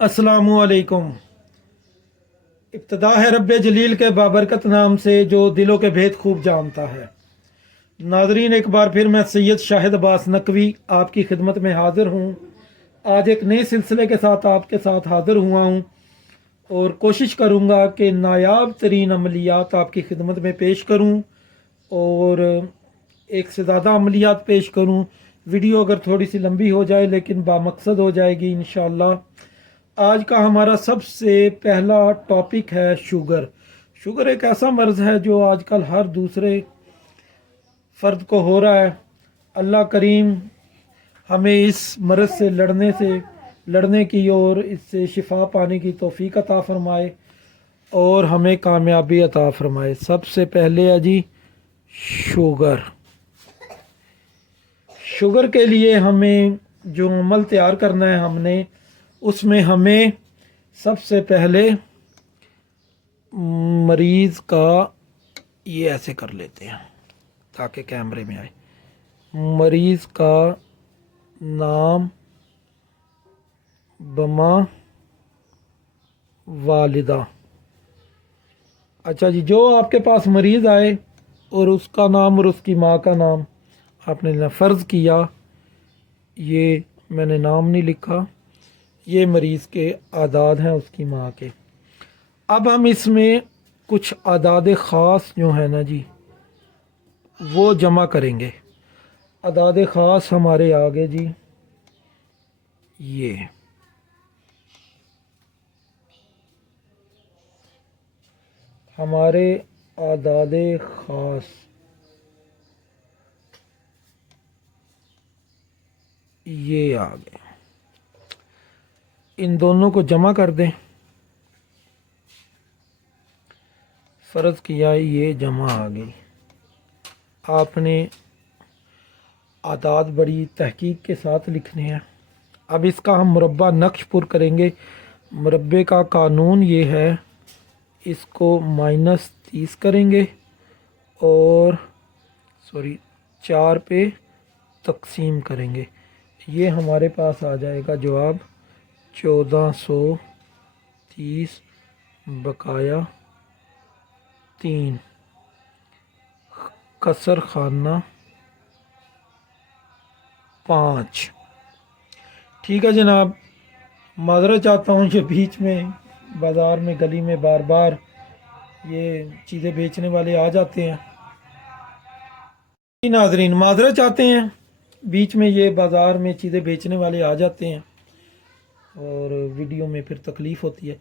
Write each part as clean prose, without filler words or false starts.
अस्सलामुअलैकुम। इब्तिदा है रब जलील के बाबरकत नाम से जो दिलों के भेद खूब जानता है। नाजरीन, एक बार फिर मैं सैयद शाहिद अब्बास नकवी आपकी खिदमत में हाजिर हूँ। आज एक नए सिलसिले के साथ आपके साथ हाजिर हुआ हूँ और कोशिश करूँगा कि नायाब तरीन अमलियात आपकी खिदमत में पेश करूँ और एक से ज़्यादा अमलियात पेश करूँ। वीडियो अगर थोड़ी सी लंबी हो जाए लेकिन बामकसद हो जाएगी इंशाअल्लाह। आज का हमारा सबसे पहला टॉपिक है शुगर। शुगर एक ऐसा मर्ज़ है जो आजकल हर दूसरे फ़र्द को हो रहा है। अल्लाह करीम हमें इस मर्ज़ से लड़ने की और इससे शिफा पाने की तौफीक अता फ़रमाए और हमें कामयाबी अता फ़रमाए। सबसे पहले है जी शुगर। शुगर के लिए हमें जो अमल तैयार करना है उसमें हमें सबसे पहले मरीज़ का ये ऐसे कर लेते हैं ताकि कैमरे में आए। मरीज़ का नाम, बमा, वालिदा। अच्छा जी, जो आपके पास मरीज़ आए और उसका नाम और उसकी माँ का नाम आपने फ़र्ज़ किया, ये मैंने नाम नहीं लिखा, ये मरीज़ के आदाद हैं उसकी माँ के। अब हम इसमें कुछ आदाद ख़ास जो है ना जी वो जमा करेंगे। आदाद ख़ास हमारे आगे जी, ये हमारे आदाद ख़ास ये आ गए। इन दोनों को जमा कर दें। फ़र्ज़ किया ये जमा आ गई। आपने आदाद बड़ी तहकीक के साथ लिखने हैं। अब इसका हम मुरब्बा नक्श पुर करेंगे। मुरब्बे का कानून ये है, इसको -30 करेंगे और 4 पे तकसीम करेंगे। ये हमारे पास आ जाएगा जवाब 1430 बकाया 3 कसर खाना 5। ठीक है जनाब, माजरत चाहता हूँ कि बीच में बाज़ार में गली में बार बार ये चीज़ें बेचने वाले आ जाते हैं। नाजरीन माजरत चाहते हैं, बीच में ये बाज़ार में चीज़ें बेचने वाले आ जाते हैं और वीडियो में फिर तकलीफ़ होती है।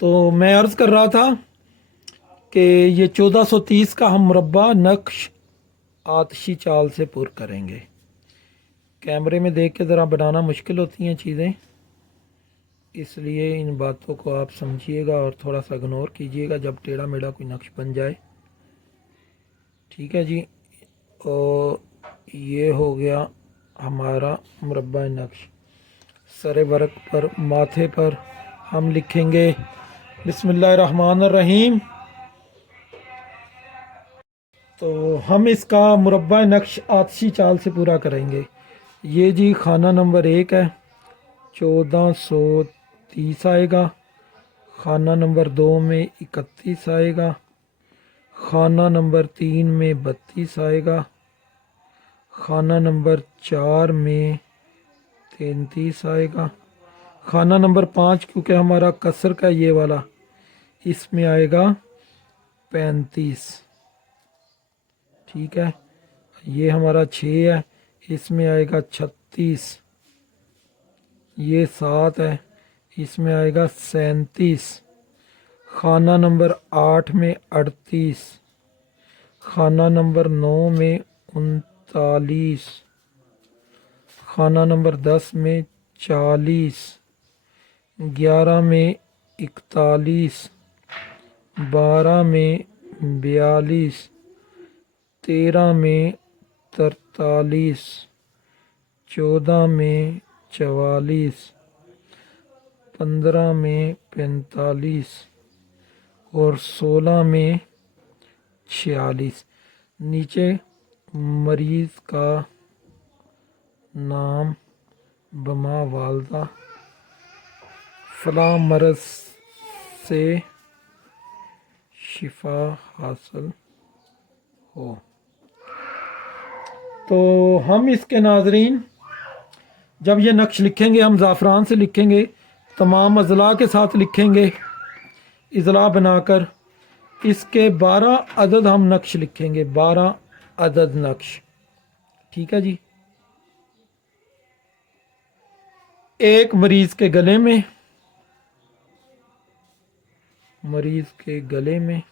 तो मैं अर्ज़ कर रहा था कि ये 1430 का हम मुरब्बा नक्श आतशी चाल से पुर करेंगे। कैमरे में देख के ज़रा बनाना मुश्किल होती हैं चीज़ें, इसलिए इन बातों को आप समझिएगा और थोड़ा सा इग्नोर कीजिएगा जब टेढ़ा मेढ़ा कोई नक्श बन जाए। ठीक है जी, और ये हो गया हमारा मुरब्बा नक्श। सरे वर्क पर माथे पर हम लिखेंगे बिस्मिल्लाहिर्रहमानिर्रहीम। तो हम इसका मुरब्बा नक्श आतशी चाल से पूरा करेंगे। ये जी खाना नंबर 1 है, 1430 आएगा। खाना नंबर 2 में 31 आएगा। खाना नंबर 3 में 32 आएगा। खाना नंबर 4 में 33 आएगा। खाना नंबर 5 क्योंकि हमारा कसर का ये वाला, इसमें आएगा 35। ठीक है, ये हमारा 6 है, इसमें आएगा 36। ये 7 है, इसमें आएगा 37। खाना नंबर 8 में 38। खाना नंबर 9 में 39। खाना नंबर 10 में 40। 11 में 41। 12 में 42। 13 में 43। 14 में 44। 15 में 45 और 16 में 46। नीचे मरीज़ का नाम, बमा, वालदा, फलां मरज से शिफा हासिल हो। तो हम इसके नाजरीन जब ये नक्श लिखेंगे हम ज़ाफ़रान से लिखेंगे, तमाम अज़ला के साथ लिखेंगे, इज़ला बनाकर इसके 12 अदद हम नक्श लिखेंगे, 12 अदद नक्श। ठीक है जी। एक मरीज़ के गले में, मरीज़ के गले में,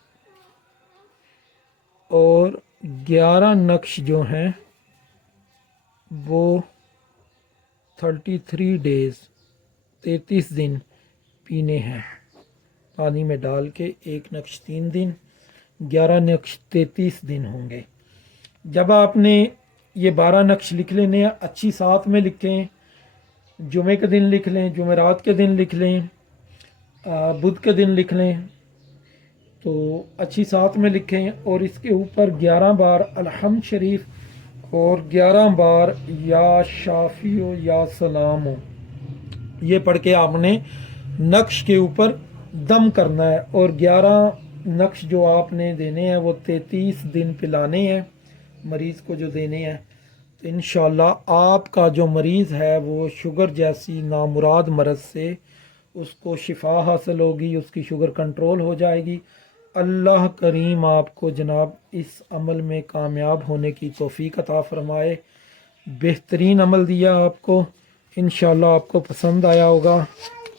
और 11 नक्श जो हैं वो 33 डेज़ 33 दिन पीने हैं पानी में डाल के। एक नक्श 3 दिन, 11 नक्श 33 दिन होंगे। जब आपने ये 12 नक्श लिख लेने हैं, अच्छी साथ में लिखें। जुमे के दिन लिख लें, जुमेरात के दिन लिख लें, बुध के दिन लिख लें, तो अच्छी साथ में लिखें। और इसके ऊपर 11 बार अलहम्द शरीफ और 11 बार या शाफियो या सलामो ये पढ़ के आपने नक्श के ऊपर दम करना है। और 11 नक्श जो आपने देने हैं वो 33 दिन पिलाने हैं मरीज़ को जो देने हैं। तो इंशाअल्लाह आपका जो मरीज़ है वो शुगर जैसी नामुराद मरज़ से उसको शिफा हासिल होगी, उसकी शुगर कंट्रोल हो जाएगी। अल्लाह करीम आपको जनाब इस अमल में कामयाब होने की तौफीक अता फ़रमाए। बेहतरीन अमल दिया आपको, इंशाअल्लाह आपको पसंद आया होगा।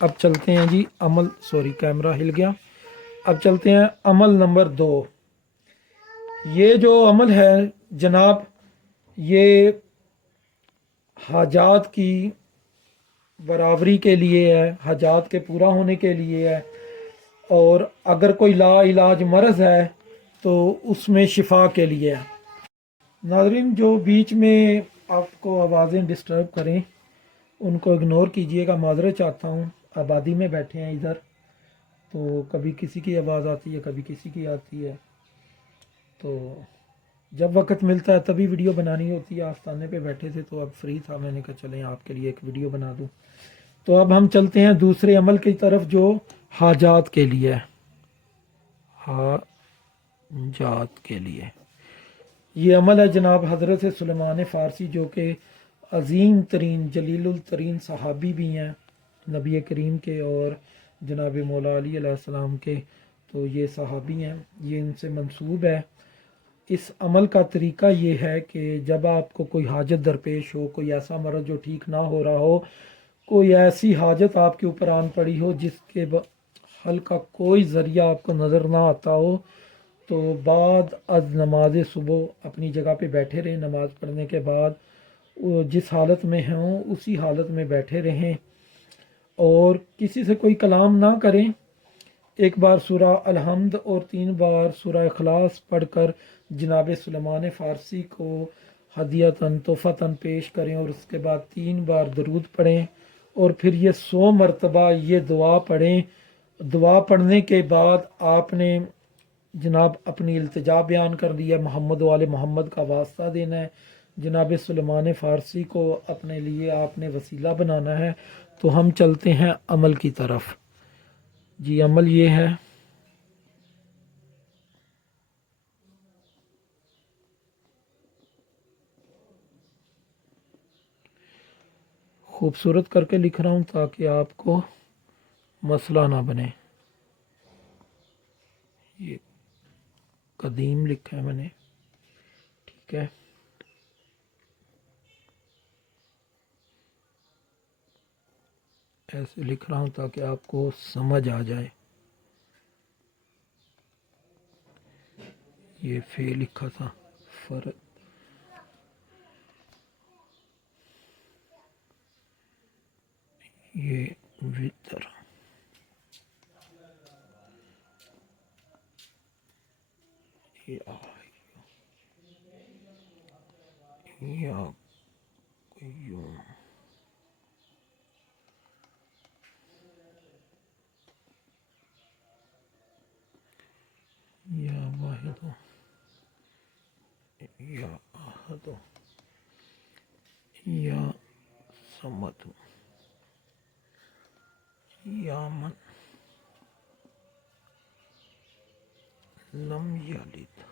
अब चलते हैं जी अमल, सॉरी कैमरा हिल गया। अब चलते हैं अमल नंबर 2। ये जो अमल है जनाब ये हाजात की बराबरी के लिए है, हाजात के पूरा होने के लिए है। और अगर कोई ला इलाज मर्ज़ है तो उसमें शिफा के लिए है। नाज़रीन जो बीच में आपको आवाज़ें डिस्टर्ब करें उनको इग्नोर कीजिएगा, माज़रत चाहता हूँ। आबादी में बैठे हैं इधर, तो कभी किसी की आवाज़ आती है, कभी किसी की आती है। तो जब वक्त मिलता है तभी वीडियो बनानी होती है। आस्थाने पे बैठे थे तो अब फ्री था, मैंने कहा चलें आपके लिए एक वीडियो बना दूँ। तो अब हम चलते हैं दूसरे अमल की तरफ जो हाजात के लिए है। हाजात के लिए ये अमल है जनाब हज़रत सुलेमान फ़ारसी जो कि अज़ीम तरीन जलीलुल तरीन सहाबी भी हैं नबी करीम के और जनाब मौला अली अलैहिस्सलाम के। तो ये सहाबी हैं, ये इनसे मंसूब है। इस अमल का तरीका ये है कि जब आपको कोई हाजत दरपेश हो, कोई ऐसा मर्ज़ जो ठीक ना हो रहा हो, कोई ऐसी हाजत आपके ऊपर आन पड़ी हो जिसके हल का कोई ज़रिया आपको नज़र ना आता हो, तो बाद अज नमाज सुबह अपनी जगह पे बैठे रहें। नमाज़ पढ़ने के बाद जिस हालत में हों उसी हालत में बैठे रहें और किसी से कोई कलाम ना करें। एक बार सूरा अलहम्द और 3 बार सूरा इखलास पढ़कर जनाब सुलेमान फ़ारसी को हदियतन तोहफ़तन पेश करें और उसके बाद 3 बार दरूद पढ़ें और फिर ये 100 मरतबा ये दुआ पढ़ें। दुआ पढ़ने के बाद आपने जनाब अपनी इल्तिजा बयान कर दी है, मोहम्मद वाले मोहम्मद का वास्ता देना है, जनाब सुलेमान फ़ारसी को अपने लिए आपने वसीला बनाना है। तो हम चलते हैं अमल की तरफ जी। अमल ये है खूबसूरत करके लिख रहा हूँ ताकि आपको मसला ना बने। ये कदीम लिखा है मैंने, ठीक है। ऐसे लिख रहा हूँ ताकि आपको समझ आ जाए। ये फे लिखा था फर, ये वितर, ये या यूं, या वाहिदो, या आहदो, या समदो, यामन लम यलिद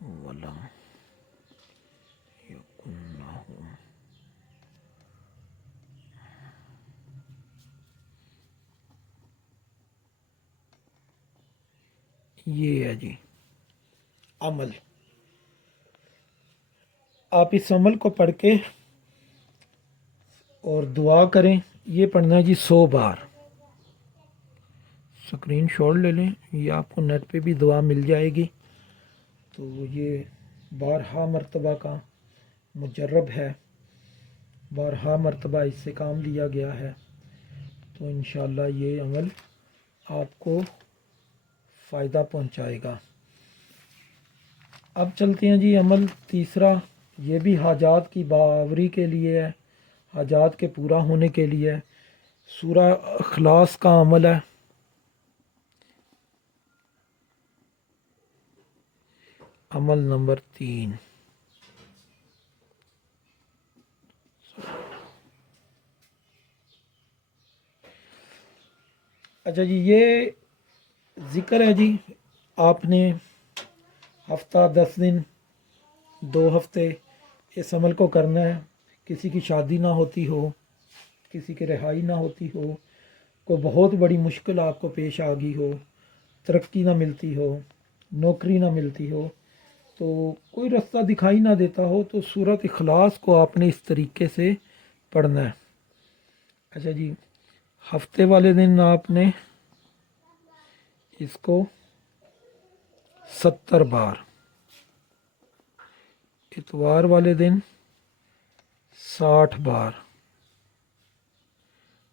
वलम यकुन लहू। ये है जी अमल। आप इस अमल को पढ़ के और दुआ करें। ये पढ़ना है जी 100 बार। स्क्रीन शॉट ले लें, ये आपको नेट पे भी दुआ मिल जाएगी। तो ये बारहा मरतबा का मुजर्रब है, बारहा मरतबा इससे काम लिया गया है। तो इंशाअल्लाह ये अमल आपको फ़ायदा पहुंचाएगा। अब चलते हैं जी अमल तीसरा। ये भी हाजात की बावरी के लिए है, हाजात के पूरा होने के लिए है। सूरा इखलास का अमल है। अमल नंबर 3। अच्छा जी, ये ज़िक्र है जी। आपने हफ्ता 10 दिन 2 हफ्ते इस अमल को करना है। किसी की शादी ना होती हो, किसी की रिहाई ना होती हो, कोई बहुत बड़ी मुश्किल आपको पेश आ गई हो, तरक्की ना मिलती हो, नौकरी ना मिलती हो, तो कोई रास्ता दिखाई ना देता हो, तो सूरत इखलास को आपने इस तरीके से पढ़ना है। अच्छा जी, हफ्ते वाले दिन आपने इसको 70 बार, इतवार वाले दिन 60 बार,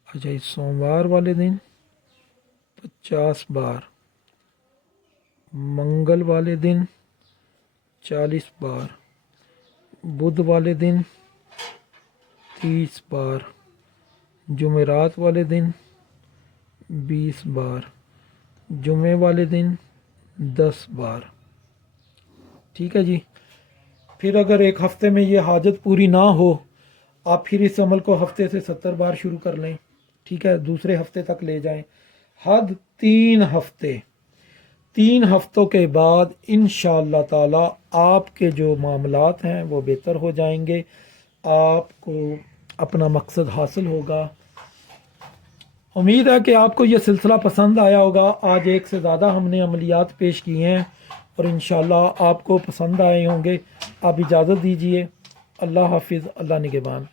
अच्छा इस सोमवार वाले दिन 50 बार, मंगल वाले दिन 40 बार, बुध वाले दिन 30 बार, जुमेरात वाले दिन 20 बार, जुमे वाले दिन 10 बार। ठीक है जी। फिर अगर एक हफ्ते में ये हाजत पूरी ना हो, आप फिर इस अमल को हफ्ते से 70 बार शुरू कर लें। ठीक है, दूसरे हफ्ते तक ले जाएं। हद 3 हफ्ते। 3 हफ्तों के बाद इंशाअल्लाह ताला आपके जो मामलात हैं वो बेहतर हो जाएंगे। आपको अपना मकसद हासिल होगा। उम्मीद है कि आपको ये सिलसिला पसंद आया होगा। आज एक से ज़्यादा हमने अमलियात पेश किए हैं और इंशाअल्लाह आपको पसंद आए होंगे। आप इजाज़त दीजिए। अल्लाह हाफिज़, अल्लाह निगहबान।